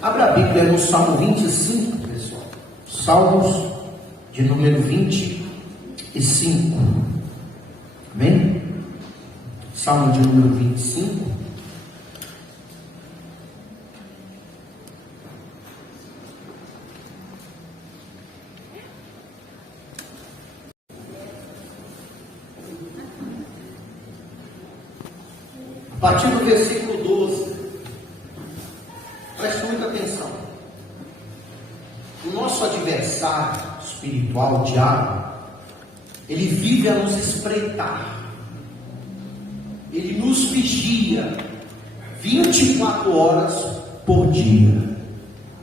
Abra a Bíblia no Salmo 25, pessoal. Salmos de número 25. Amém? Salmo de número 25. A partir do versículo 12, preste muita atenção. O nosso adversário espiritual, o diabo, ele vive a nos espreitar, ele nos vigia 24 horas por dia.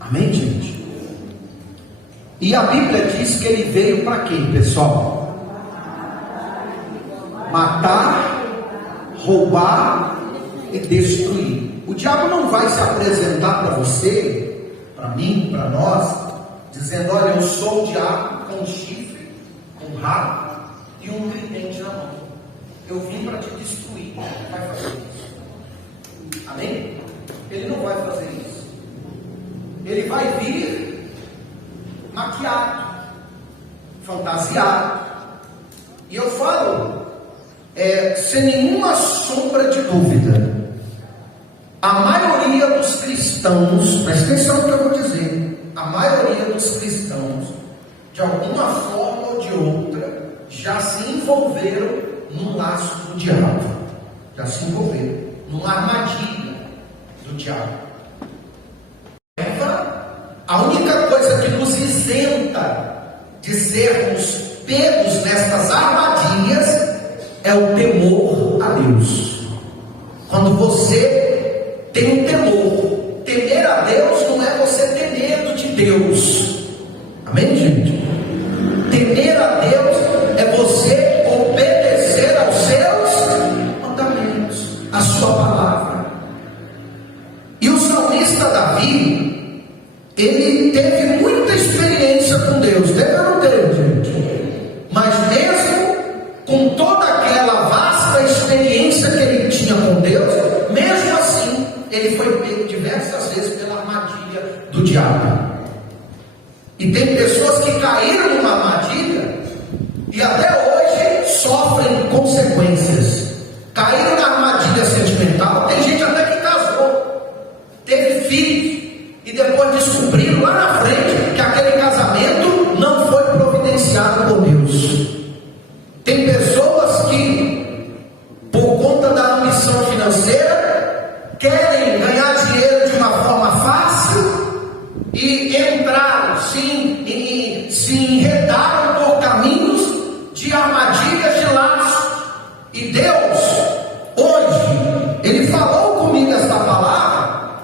Amém, gente? E a Bíblia diz que ele veio para quê, pessoal? Matar, roubar e destruir. O diabo não vai se apresentar para você, para mim, para nós, dizendo: olha, eu sou o diabo com um chifre, com um rabo e um tridente na mão. Eu vim para te destruir. Ele não vai fazer isso. Amém? Ele não vai fazer isso. Ele vai vir maquiado, fantasiado. E eu falo sem nenhuma sombra de dúvida, a maioria dos cristãos, presta atenção no que eu vou dizer, a maioria dos cristãos, de alguma forma ou de outra, já se envolveram num laço do diabo, já se envolveram numa armadilha do diabo. A única coisa que nos isenta de sermos pegos nestas armadilhas é o temor a Deus. Quando você tem um temor, temer a Deus não é você ter medo de Deus. Amém, gente? Temer a Deus é você obedecer aos seus mandamentos, a sua palavra. E o salmista Davi, ele teve muita experiência com Deus. Teve ou não teve, gente? Mas mesmo com toda aquela vasta experiência que ele tinha com Deus, mesmo assim, ele foi pego diversas vezes pela armadilha do diabo. E tem pessoas que caíram numa armadilha e até hoje sofrem consequências. Caíram na armadilha sentimental. Tem gente até que casou, teve filhos, e depois descobriram lá na frente que aquele casamento não foi providenciado por Deus. Tem pessoas que, por conta da ambição financeira, querem ganhar dinheiro de uma forma fácil e entraram, se enredaram por caminhos de armadilhas de laço. E Deus, hoje, Ele falou comigo esta palavra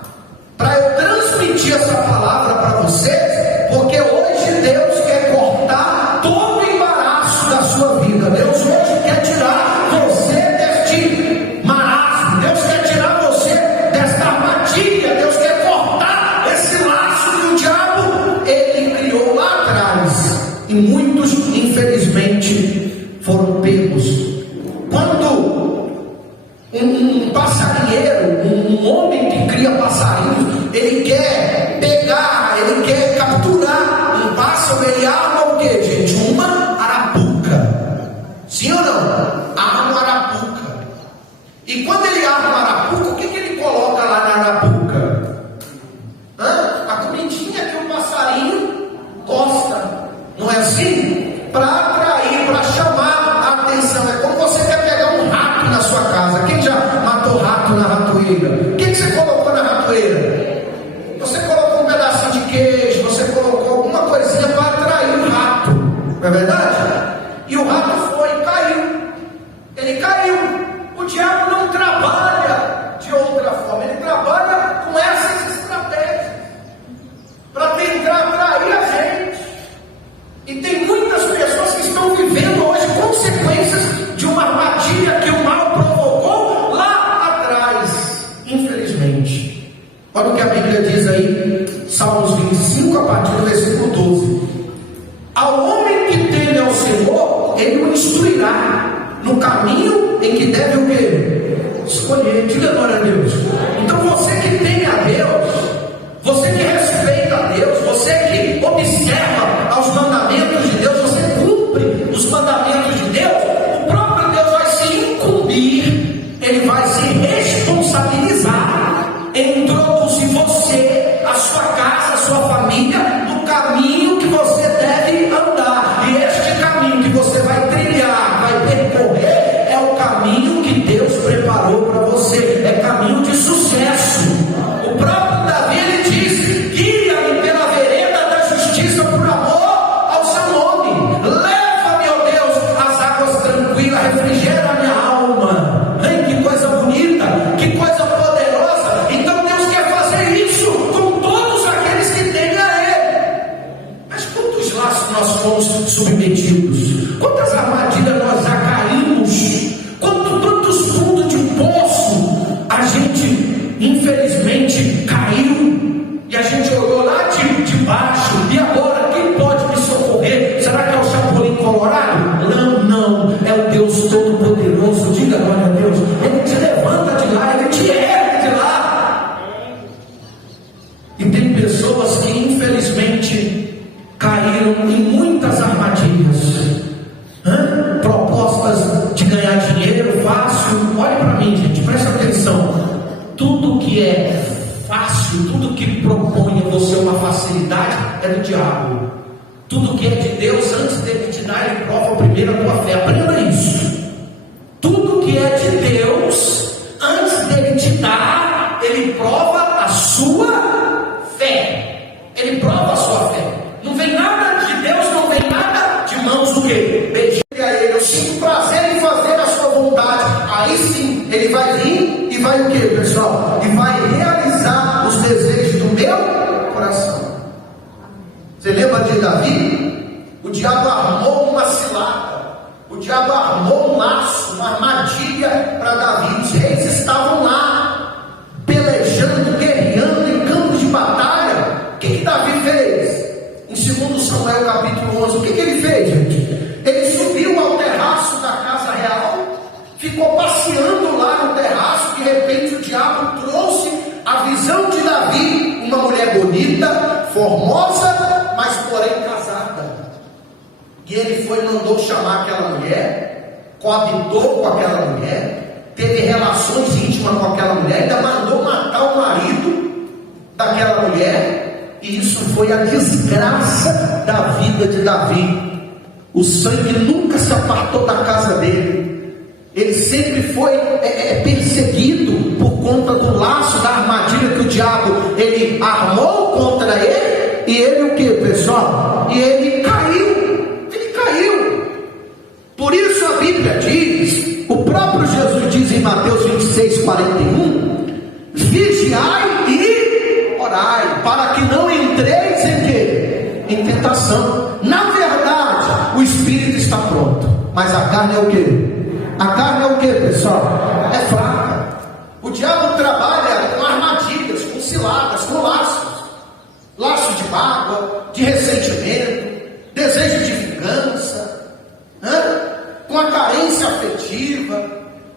para eu transmitir essa palavra para vocês, porque hoje Deus quer cortar todo o embaraço da sua vida. Deus hoje quer tirar você deste marasmo, Deus quer tirar você desta armadilha, Deus quer cortar esse laço que o diabo ele criou lá atrás, e muitos infelizmente foram pegos. Quando um passarinheiro, um homem que cria passarinhos, ele quer pegar, ele quer capturar um pássaro, ele arma o que, gente? Uma arapuca. Sim ou não? Arma uma arapuca. E quando ele arma uma arapuca, o que ele coloca lá na arapuca? A comidinha que o passarinho gosta. Não é assim? Para atrair, para chamar a atenção. É como você quer pegar um rato na sua casa. Quem já matou rato na ratoeira? O que você colocou na ratoeira? Você colocou um pedacinho de queijo, você colocou alguma coisinha para atrair o rato, não é verdade? E o rato foi e caiu. Ele caiu. O diabo não trabalha de outra forma, ele trabalha com essas estratégias para tentar atrair a gente. E tem muitas pessoas que estão vivendo hoje consequências de uma armadilha que o mal provocou lá atrás, infelizmente. Olha o que a Bíblia diz aí, Salmos 25, a partir do versículo 12. Ao homem que teme ao Senhor, Ele o instruirá no caminho em que deve o quê? Escolher. Diga glória a Deus. Então você que tem a Deus, observa aos mandamentos de Deus, você cumpre os mandamentos de Deus, o próprio Deus vai se incumbir, Ele vai se responsabilizar em introduzir você, a sua casa, a sua família, no caminho que você deve andar. E este caminho que você vai trilhar, vai percorrer, é o caminho que Deus preparou para você, é caminho de sucesso. O próprio Davi, ele diz: guia-me pela vereda da justiça por amor ao seu nome, leva-me, ó Deus, às águas tranquilas, refrigera a minha alma. Ai, que coisa bonita, que coisa poderosa. Então Deus quer fazer isso com todos aqueles que temem a Ele. Mas quantos laços nós fomos submetidos, quantas armadilhas nós já caímos, quantos fundos de poço a gente infelizmente caiu, e a gente olhou lá de baixo, e agora quem pode me socorrer? Será que é o Chapolin Colorado? Não, é o Deus Todo-Poderoso. Diga glória a Deus. Ele te levanta de lá, Ele te ergue de lá. E tem pessoas que infelizmente caíram em muitas armadilhas, propostas de ganhar dinheiro fácil. Olha para mim, gente, presta atenção. Tudo que é fácil, tudo que propõe a você uma facilidade, é do diabo. Tudo que é de Deus, antes dele te dar, Ele prova primeiro a tua fé. Aprenda isso. Tudo que é de Deus, antes dele te dar, Ele prova a sua fé. Ele prova a sua fé. Não vem nada de Deus, não vem nada de mãos do quê? Pedir a Ele: eu sinto prazer em fazer a sua vontade. Aí sim, Ele vai vir e vai o quê, pessoal? E vai realizar os desejos do meu coração. Você lembra de Davi? O diabo armou uma cilada, o diabo armou um laço, uma armadilha para Davi. Os reis estavam lá, pelejando, guerreando em campos de batalha. O que Davi fez? Em 2 Samuel capítulo 11, o que ele fez, gente? Ele subiu ao terraço da casa real, ficou passeando lá no terraço. De repente o diabo trouxe a visão de Davi, uma mulher bonita, formosa, mas porém casada. E ele foi e mandou chamar aquela mulher, coabitou com aquela mulher, teve relações íntimas com aquela mulher, ainda mandou matar o marido daquela mulher. E isso foi a desgraça da vida de Davi. O sangue nunca se apartou da casa dele. Ele sempre foi perseguido por conta do laço, da armadilha que o diabo ele armou contra ele. E ele o que, pessoal? E ele caiu. Ele caiu. Por isso a Bíblia diz, o próprio Jesus diz em Mateus 26:41: vigiai e orai, para que não entreis em quê? Em tentação. Na verdade, o espírito está pronto, mas a carne é o quê? A carne é o que, pessoal? É fraca. O diabo trabalha com armadilhas, com ciladas, com laços. Laço de mágoa, de ressentimento, desejo de vingança, com a carência afetiva,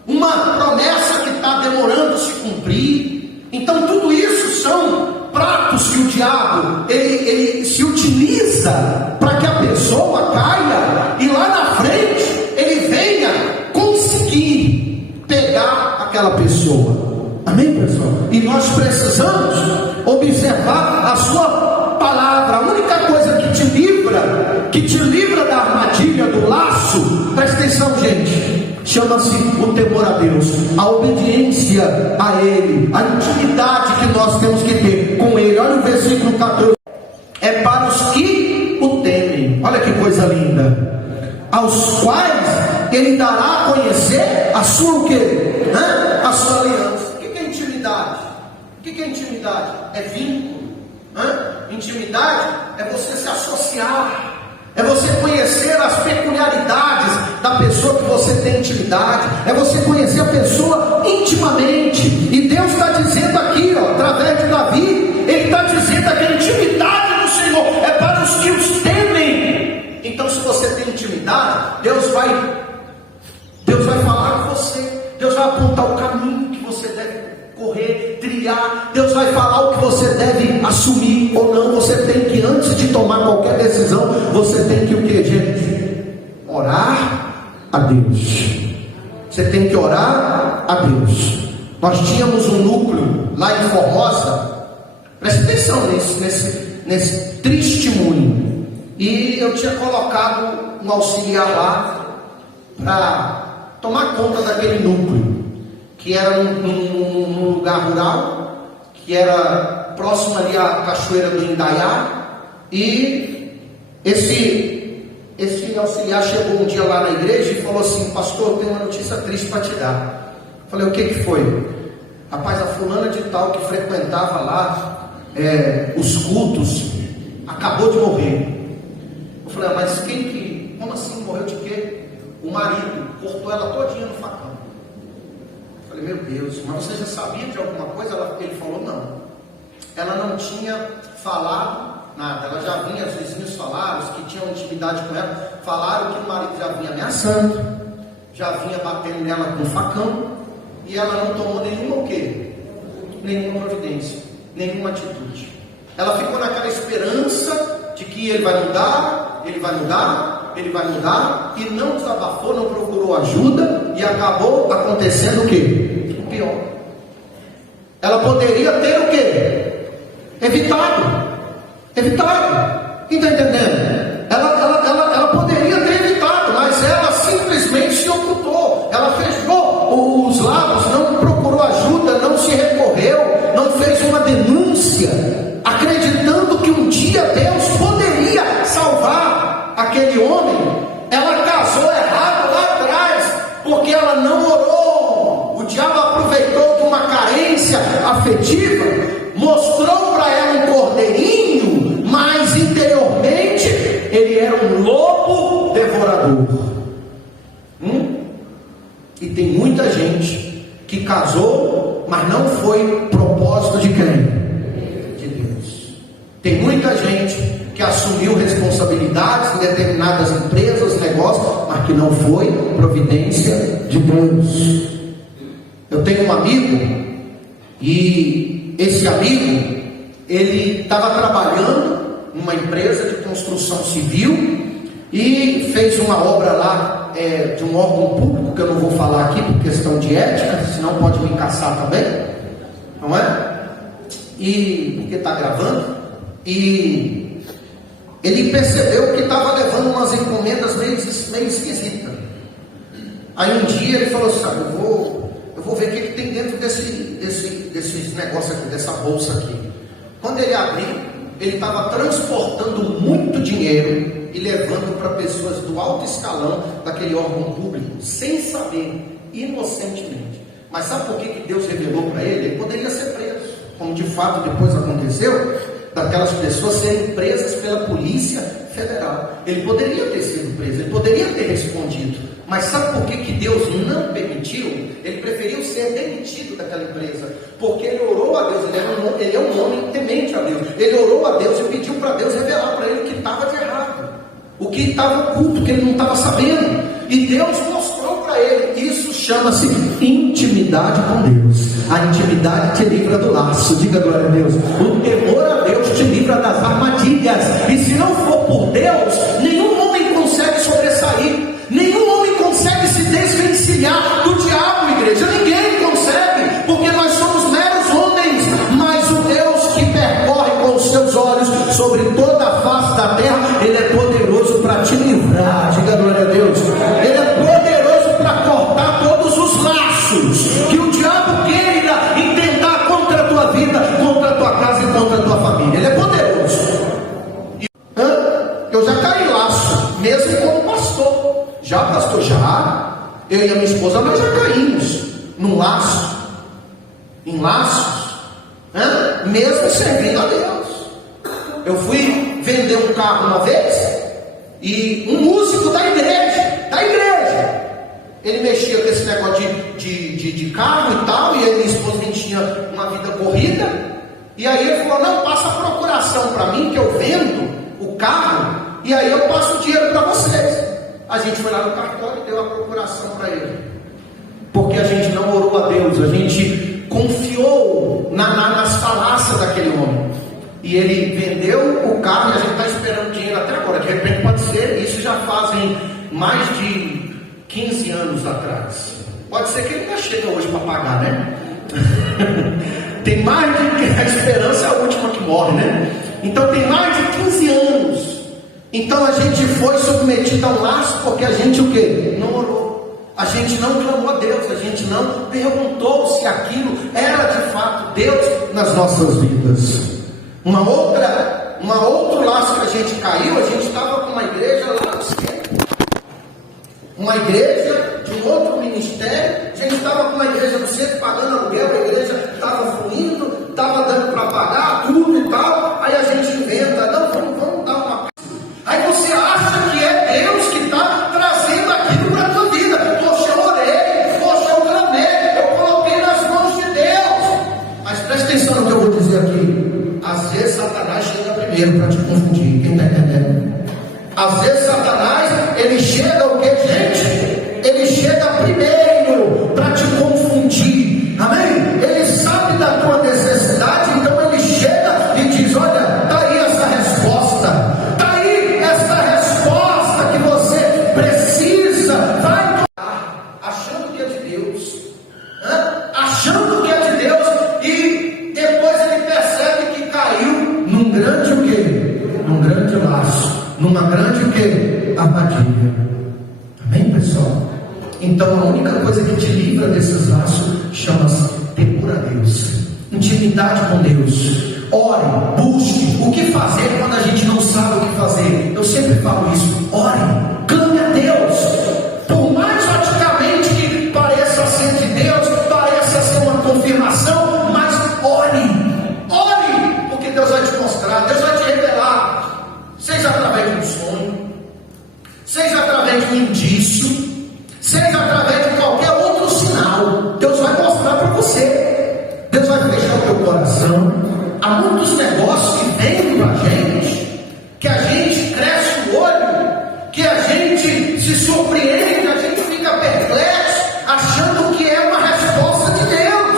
uma promessa que está demorando se cumprir. Então tudo isso são pratos que o diabo ele se utiliza para que a pessoa caia e lá na frente ele venha conseguir pegar aquela pessoa. Amém, pessoal? E nós precisamos observar a sua palavra. A única coisa que te livra da armadilha, do laço, presta atenção, gente, chama-se o temor a Deus, a obediência a Ele, a intimidade que nós temos que ter com Ele. Olha o versículo 14: é para os que o temem. Olha que coisa linda. Aos quais Ele dará a conhecer a sua o quê? A sua aliança. O que é intimidade? O que é intimidade? É vínculo. Intimidade é você se associar, é você conhecer as peculiaridades da pessoa que você tem intimidade, é você conhecer a pessoa intimamente. E Deus está dizendo aqui, através de Davi, Ele está dizendo que a intimidade do Senhor é para os que os temem. Então, se você tem intimidade, Deus vai falar com você, Deus vai apontar o caminho que você deve correr, trilhar. humilhar, Deus vai falar o que você deve assumir ou não. Você tem que, antes de tomar qualquer decisão, você tem que o que, gente? Orar a Deus. Você tem que orar a Deus. Nós tínhamos um núcleo lá em Formosa, preste atenção nesse triste testemunho, e eu tinha colocado um auxiliar lá para tomar conta daquele núcleo, que era num lugar rural, que era próximo ali à cachoeira do Indaiá. E esse auxiliar chegou um dia lá na igreja e falou assim: pastor, eu tenho uma notícia triste para te dar. Eu falei: o que foi? Rapaz, a fulana de tal que frequentava lá os cultos acabou de morrer. Eu falei: mas como assim? Morreu de quê? O marido cortou ela todinha no facão. Eu falei: meu Deus, mas você já sabia de alguma coisa? Ele falou: não. Ela não tinha falado nada. Ela já vinha, os vizinhos falaram, os que tinham intimidade com ela, falaram que o marido já vinha ameaçando, já vinha batendo nela com um facão, e ela não tomou nenhuma o quê? Nenhuma providência, nenhuma atitude. Ela ficou naquela esperança de que ele vai mudar, ele vai mudar, ele vai mudar, e não desabafou, não procurou ajuda, e acabou acontecendo o quê? O pior. Ela poderia ter o quê? Evitado. Está entendendo? Ela poderia ter evitado, mas ela simplesmente se ocultou. Ela fechou os lábios, não procurou ajuda, não se recorreu, não fez uma denúncia, acreditando que um dia Deus poderia salvar aquele homem. Ela casou errado lá atrás, porque ela não orou. O diabo aproveitou de uma carência afetiva, mostrou para ela um cordeirinho, mas interiormente ele era um lobo devorador. E tem muita gente que casou, mas não foi propósito de quem? De Deus. Tem muita gente que assumiu responsabilidades em determinadas empresas, negócios, mas que não foi providência de Deus. Eu tenho um amigo, e esse amigo, ele estava trabalhando numa empresa de construção civil e fez uma obra lá de um órgão público, que eu não vou falar aqui por questão de ética, senão pode me caçar também, não é? E porque está gravando, e ele percebeu que estava levando umas encomendas meio esquisitas. Aí um dia ele falou assim: eu vou ver o que tem dentro desses negócios aqui, dessa bolsa aqui. Quando ele abriu, ele estava transportando muito dinheiro e levando para pessoas do alto escalão daquele órgão público, sem saber, inocentemente. Mas sabe por que Deus revelou para ele? Ele poderia ser preso, como de fato depois aconteceu, daquelas pessoas serem presas pela Polícia Federal. Ele poderia ter sido preso, ele poderia ter respondido, mas sabe por que Deus não permitiu? Ele preferiu ser demitido daquela empresa, porque ele orou a Deus. Ele é um homem temente a Deus. Ele orou a Deus e pediu para Deus revelar para ele o que estava de errado, o que estava oculto, que ele não estava sabendo, e Deus mostrou para ele. Isso chama-se intimidade com Deus. A intimidade te livra do laço, diga glória a Deus. O temor a Deus te livra das armadilhas, e se não for por Deus, nenhum homem consegue sobressair, nenhum homem consegue se desvencilhar do diabo, igreja. Ninguém consegue, porque nós somos meros homens, mas o Deus que percorre com os seus olhos sobre toda a face da terra, Ele é poderoso para te livrar, diga glória a Deus. Ele é poderoso para cortar todos os laços que o diabo queira intentar contra a tua vida, contra a tua casa e contra a tua família. Ele é poderoso. Eu já caí em laço, mesmo como pastor. Já, pastor, já. Eu e a minha esposa, nós já caímos num laço, em laços, mesmo servindo a Deus. Eu fui vender um carro uma vez, e um músico da igreja, ele mexia com esse negócio de carro e tal, e aí minha esposa tinha uma vida corrida, e aí ele falou: não, passa a procuração para mim, que eu vendo o carro, e aí eu passo o dinheiro para vocês. A gente foi lá no cartório e deu a procuração para ele, porque a gente não orou a Deus, a gente confiou nas falácias daquele homem. E ele vendeu o carro e a gente está esperando dinheiro até agora. De repente pode ser, isso já fazem mais de 15 anos atrás. Pode ser que ele ainda chega hoje para pagar, né? Tem mais de... A esperança é a última que morre, né? Então tem mais de 15 anos. Então a gente foi submetido a um laço porque a gente o quê? Não orou. A gente não clamou a Deus. A gente não perguntou se aquilo era de fato Deus nas nossas vidas. Outro laço que a gente caiu, a gente estava com uma igreja lá no centro. Uma igreja de um outro ministério. A gente estava com uma igreja no centro pagando aluguel, a igreja estava fluindo, estava dando para pagar tudo e tal. Aí a gente inventa, não, vamos dar uma. Aí você acha que é Deus que está trazendo aquilo para a tua vida. Poxa, eu orei, poxa, eu clamei, eu coloquei nas mãos de Deus. Mas presta atenção no que eu vou dizer aqui. Às vezes Satanás chega primeiro para te confundir. Quem está entendendo? Às vezes Satanás, ele chega o que, gente? Ele chega primeiro para te confundir. Amém? Ele sabe da tua necessidade, então ele chega e diz: olha, está aí essa resposta. Está aí essa resposta que você precisa. Vai tomar, achando que é de Deus. Achando que é de Deus. E depois ele percebe que caiu num grande o quê? Num grande laço. Numa grande o quê? Armadilha. Amém, pessoal? Então a única coisa que te livra desses laços chama-se temor a Deus, intimidade com Deus. Ore, busque o que fazer quando a gente não sabe o que fazer. Eu sempre falo isso: ore, clame a Deus. Por mais praticamente que pareça ser de Deus, pareça ser uma confirmação, mas ore, porque Deus vai te mostrar, Deus vai te revelar, seja através de um sonho, seja através de um indício, seja através de qualquer outro sinal. Deus vai mostrar para você, Deus vai fechar o teu coração. Há muitos negócios que vêm para a gente, que a gente cresce o olho, que a gente se surpreende, a gente fica perplexo, achando que é uma resposta de Deus,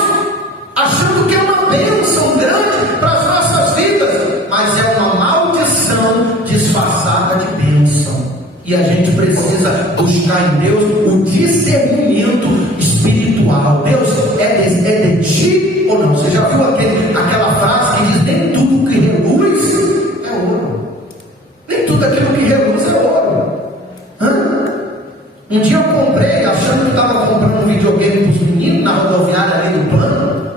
achando que é uma bênção grande para as nossas vidas, mas é uma maldição disfarçada de bênção. E a gente precisa buscar em Deus o discernimento espiritual. Deus é de ti ou não? Você já viu aquela frase que diz: nem tudo que reluz é ouro. Nem tudo aquilo que reluz é ouro. Um dia eu comprei, achando que estava comprando um videogame para os meninos na rodoviária ali no plano.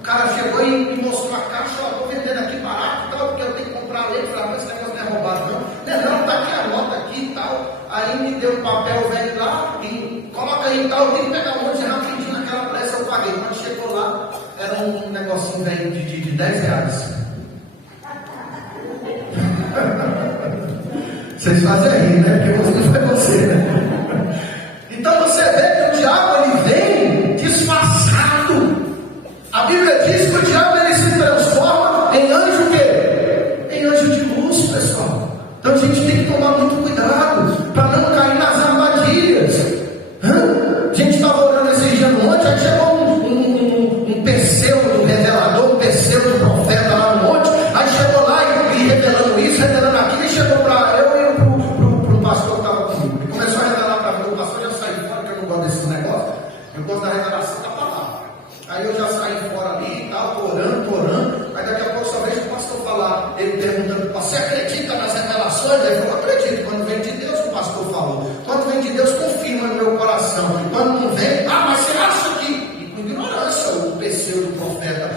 O cara chegou e me mostrou a caixa: ó, estou vendendo aqui barato e tal, porque eu tenho que comprar leite. Eu falei: mas esse negócio não é roubado não. Não, está aqui a nota aqui e tal. Aí me deu um papel velho lá e coloca aí e tal. Eu tenho que pegar um monte rapidinho naquela pressa. Eu paguei. Quando chegou lá, era um negocinho velho de 10 reais. Vocês fazem aí, né? Porque você foi você, né? Então você vê que o diabo ele vem disfarçado. A Bíblia diz que o diabo ele se transforma em anjo o quê? Em anjo de luz, pessoal. Então a gente tem que tomar muito cuidado para não cair nas armadilhas. A gente estava orando esse dia no monte, aí chegou um pseudo revelador, um pseudo profeta lá no monte. Aí chegou lá e revelando isso, revelando aquilo, e chegou para eu e para o pastor que estava comigo. Ele começou a revelar para mim. O pastor já saiu fora, que eu não gosto desses negócios. Eu gosto da revelação da palavra. Aí eu já saí fora ali e tal, orando. Aí daqui a pouco só vejo o pastor falar. Ele perguntando: você acredita nas revelações? Aí eu acredito. Quando vem de Deus, o pastor falou. Quando vem de Deus, confirma no meu coração. Quando não vem, mas você acha que... E com ignorância, o pseudo profeta: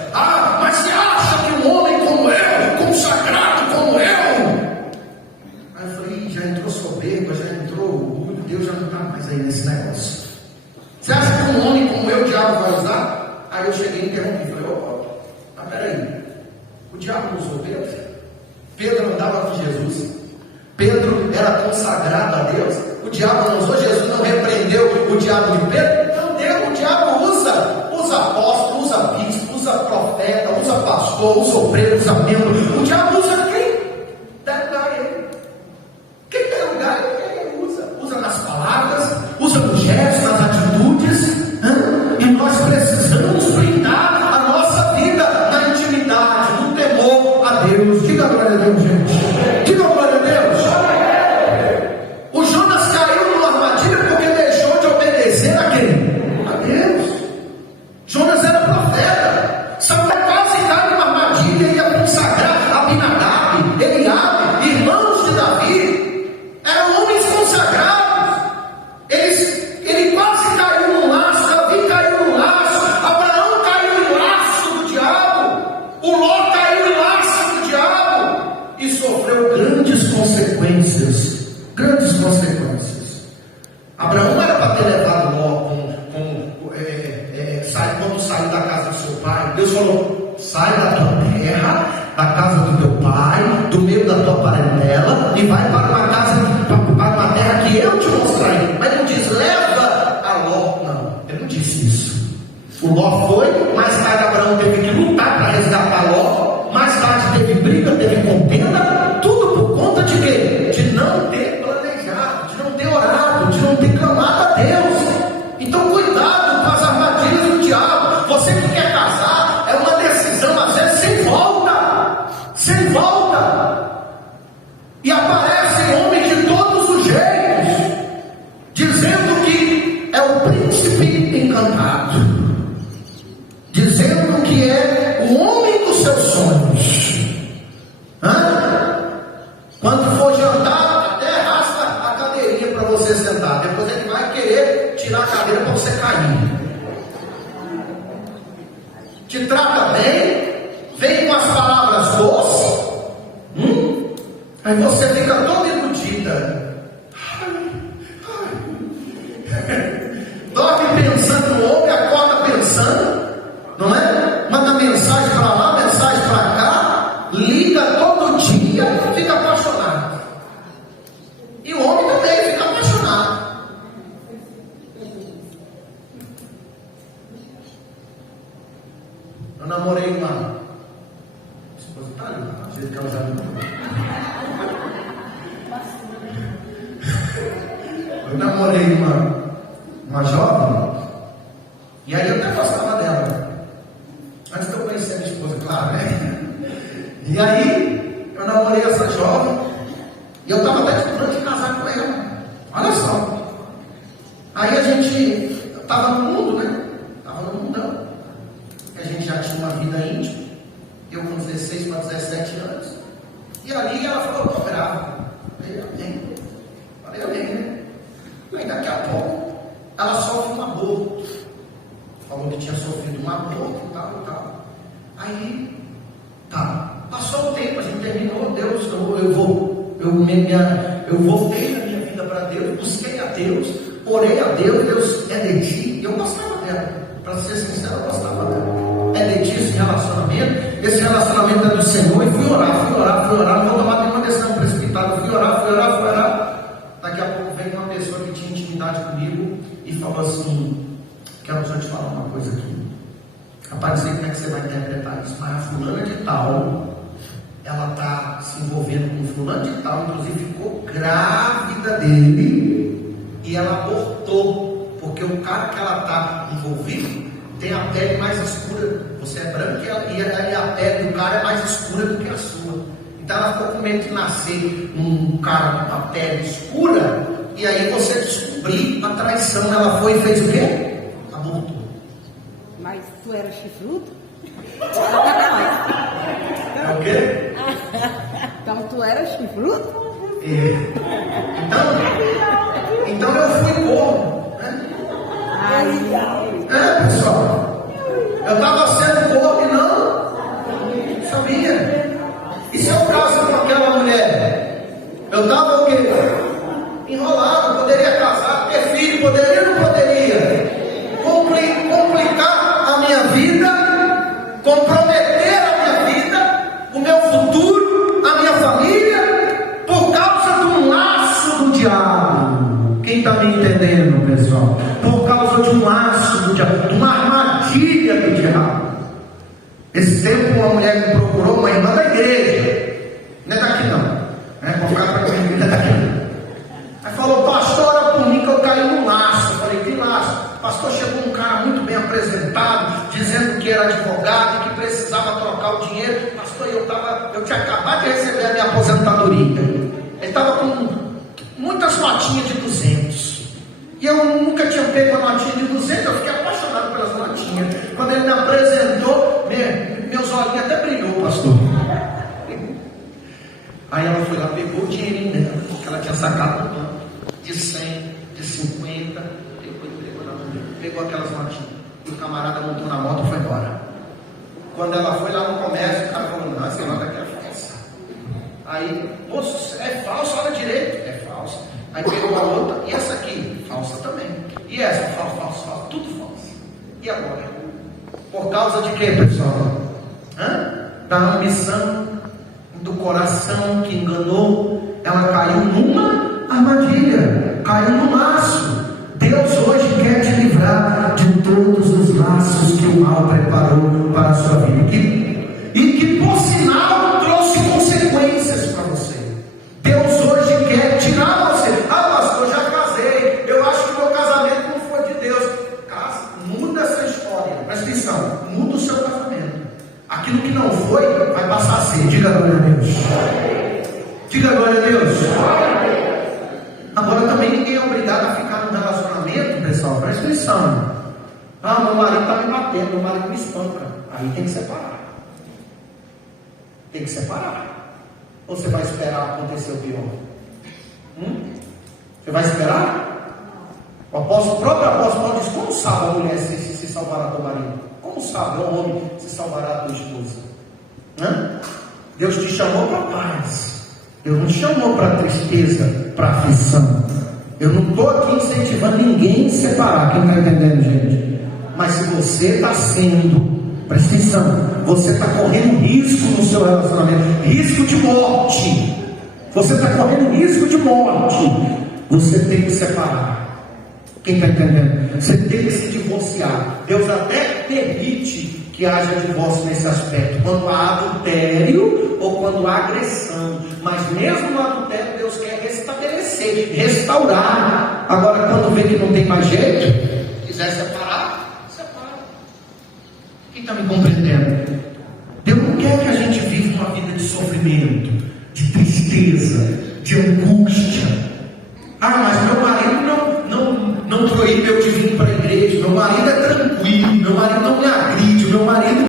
mas você acha que um homem como eu, consagrado como eu... Aí eu falei: já entrou soberba, já entrou orgulho, Deus já não está mais aí nesse negócio. Você acha que um homem como eu o diabo vai usar? Aí eu cheguei e interrompi e falei: mas peraí, o diabo não usou Deus? Pedro andava com Jesus, Pedro era consagrado a Deus. O diabo não usou, Jesus não repreendeu o diabo de Pedro? Não deu. O diabo usa apóstolo, usa bispo, usa profeta, usa pastor, usa obreiro, usa membro. O diabo usa quem? Deve dar a ele. Quem tem lugar, ele usa nas palavras, usa nos gestos, nas atitudes. E nós precisamos blindar a nossa vida Deus falou: sai da tua terra, da casa do teu pai, do meio da tua parentela, e vai para uma casa, para uma terra que eu te mostrarei. Mas ele não diz: leva a Ló. Não, ele não disse isso. O Ló foi, mais tarde Abraão teve que lutar para resgatar Ló, mais tarde teve briga, teve contenda, tudo por conta de quê? De não ter planejado, de não ter orado, de não ter clamado a Deus. Então cuidado com as armadilhas do diabo. Você que quer casar, é uma decisão às vezes sem volta, sem volta. E aparecem homens de todos os jeitos, dizendo que é o príncipe encantado, dizendo que é o homem dos seus sonhos. Quando for jantar, até arrasta a cadeirinha para você sentar. Depois ele vai querer tirar a cadeira para você cair. Te trata bem, vem com as palavras doces, aí você fica toda iludida. Dorme pensando no homem, acorda pensando, não é? Manda mensagem para lá, mensagem para cá, liga todo dia, fica apaixonado. E o homem também fica apaixonado. Eu namorei uma esposa, tá ali, do jeito que ela já me Eu namorei uma jovem, e aí eu até gostava dela, antes de eu conhecer a minha esposa, claro, né? E aí eu namorei essa jovem, e eu estava até disposto de casar com ela. Olha só. Aí a gente estava no mundo, né? Estava no mundão. A gente já tinha uma vida íntima. Eu com 16 para 17 anos. E ali ela falou: tô grávida. Falei, amém, né? Aí daqui a pouco ela sofre um aborto. Falou que tinha sofrido um aborto e tal e tal. Aí, tá. Passou o tempo, a gente terminou. Deus, eu voltei na minha vida para Deus, busquei a Deus, orei a Deus. Deus, é de ti. Eu gostava dela, para ser sincero, eu gostava dela. É de ti esse relacionamento. Esse relacionamento é do Senhor. E fui orar, não vou tomar nenhuma decisão precipitada. Fui orar. Daqui a pouco veio uma pessoa que tinha intimidade comigo e falou assim: quero só te falar uma coisa aqui. Rapaz, não sei como é que você vai interpretar isso, mas a fulana de tal, ela está se envolvendo com o fulano de tal, inclusive ficou grávida dele, e ela abortou, porque o cara que ela está envolvida tem a pele mais escura. Você é branco e a pele do cara é mais escura do que a sua. Então ela ficou com medo de nascer um cara com a pele escura, e aí você descobrir a traição. Ela foi e fez o quê? Abortou. Mas tu era chifrudo? É o quê? Então tu era chifrudo? Então eu fui corno, né? Pessoal, eu estava sendo corno e não sabia. E se eu caso com aquela mulher, eu estava o quê? Enrolado, poderia casar, ter filho, poderia ou não poderia? Complicar a minha vida, comprometer a minha vida, o meu futuro, a minha família, por causa de um laço do diabo. Quem está me entendendo, pessoal? Por causa de um laço do diabo, de uma armadilha do diabo. Esse tempo uma mulher me procurou, uma irmã da igreja, não é daqui não, vou ficar para mim, não é daqui não. Aí falou: pastor, ora por mim que eu caí no laço. Eu falei: que laço? Pastor, chegou um cara muito bem apresentado, dizendo que era advogado e que precisava trocar o dinheiro. Pastor, eu tinha acabado de receber a minha aposentadoria. Ele estava com muitas notinhas de 200. E eu nunca tinha pego uma notinha de 200, eu fiquei apaixonado pelas notinhas. Quando ele me apresentou, meus olhinhos até brilhou, pastor. Aí ela foi lá, pegou o dinheirinho dela, que ela tinha sacado no banco, de 100, de 50, pegou aquelas notinhas. E o camarada montou na moto e foi embora. Quando ela foi lá no comércio, o cara falou: não, essa nota aqui é falsa. Aí, moço, é falso, olha direito. É falso. Aí pegou a outra, e essa aqui, falsa também. E essa, falsa, tudo falso. E agora? Por causa de quê, pessoal? Da ambição, do coração que enganou. Ela caiu numa armadilha, caiu no laço. Deus hoje quer te livrar de todos os laços que o mal preparou para a sua vida, e que por sinal trouxe consequências para você. Deus hoje quer tirar você. Pastor, já casei, eu acho que meu casamento não foi de Deus. Muda essa história, presta atenção, muda o seu casamento. Aquilo que não foi, vai passar a ser. Diga glória a Deus. Diga glória a Deus. Agora também ninguém é obrigado a ficar num relacionamento, pessoal, presta atenção. Meu marido está me batendo, meu marido me espanca. Aí tem que separar. Tem que separar. Ou você vai esperar acontecer o pior? Você vai esperar? O próprio apóstolo Paulo diz: como sabe a mulher se salvará do marido? Como sabe o homem se salvará da tua esposa? Deus te chamou para paz. Deus não te chamou para tristeza, para aflição. Eu não estou aqui incentivando ninguém a separar. Quem está entendendo, gente? Mas se você está sendo, presta atenção, você está correndo risco no seu relacionamento, risco de morte. Você está correndo risco de morte. Você tem que separar. Quem está entendendo? Você tem que se divorciar. Deus até permite que haja divórcio nesse aspecto, quando há adultério ou quando há agressão. Mas mesmo no adultério, Deus quer restabelecer, restaurar. Agora, quando vê que não tem mais jeito, quiser separar, separa. Quem está me compreendendo? Deus não quer que a gente viva uma vida de sofrimento, de tristeza, de angústia. Mas meu marido